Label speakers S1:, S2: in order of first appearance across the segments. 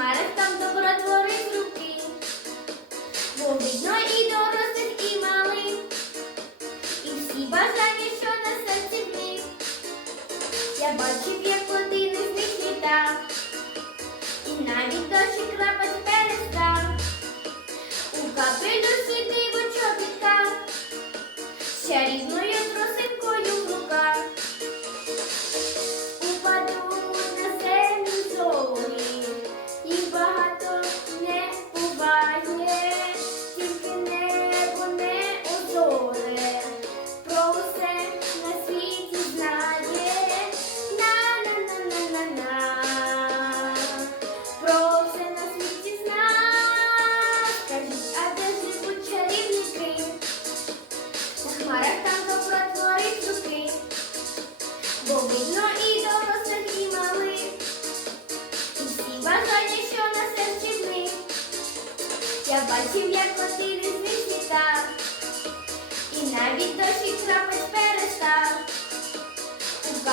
S1: на там добротворить руки, бо видно і дорослих, і малих. І всі бажання, що на серці в. Я бачив, як один із них літав, і навіть дощі крапать перестав. У капелюсі диво чобітка, з чарівною Бо і дорослих, і і всі бажання, що на серці в них. Я бачив, як один із них і навіть дощі крапець перестав. У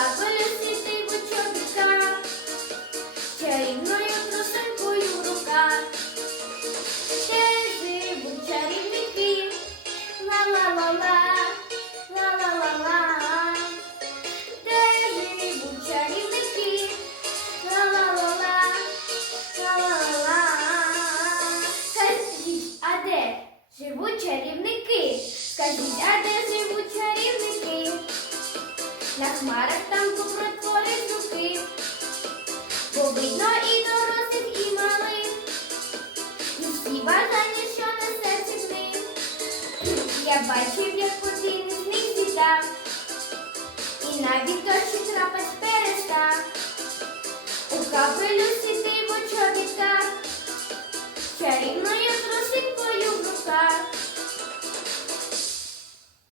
S1: Скажіть, а де живуть чарівники? На хмарах там попротворить руки, бо видно і дорослих, і малих, і всі бажання, що на серці них. Я бачив, як потрібний з них дітав, і навіть дощі трапить перестав. У капелю сидимо чобіта, чарівною трошенькою в руках.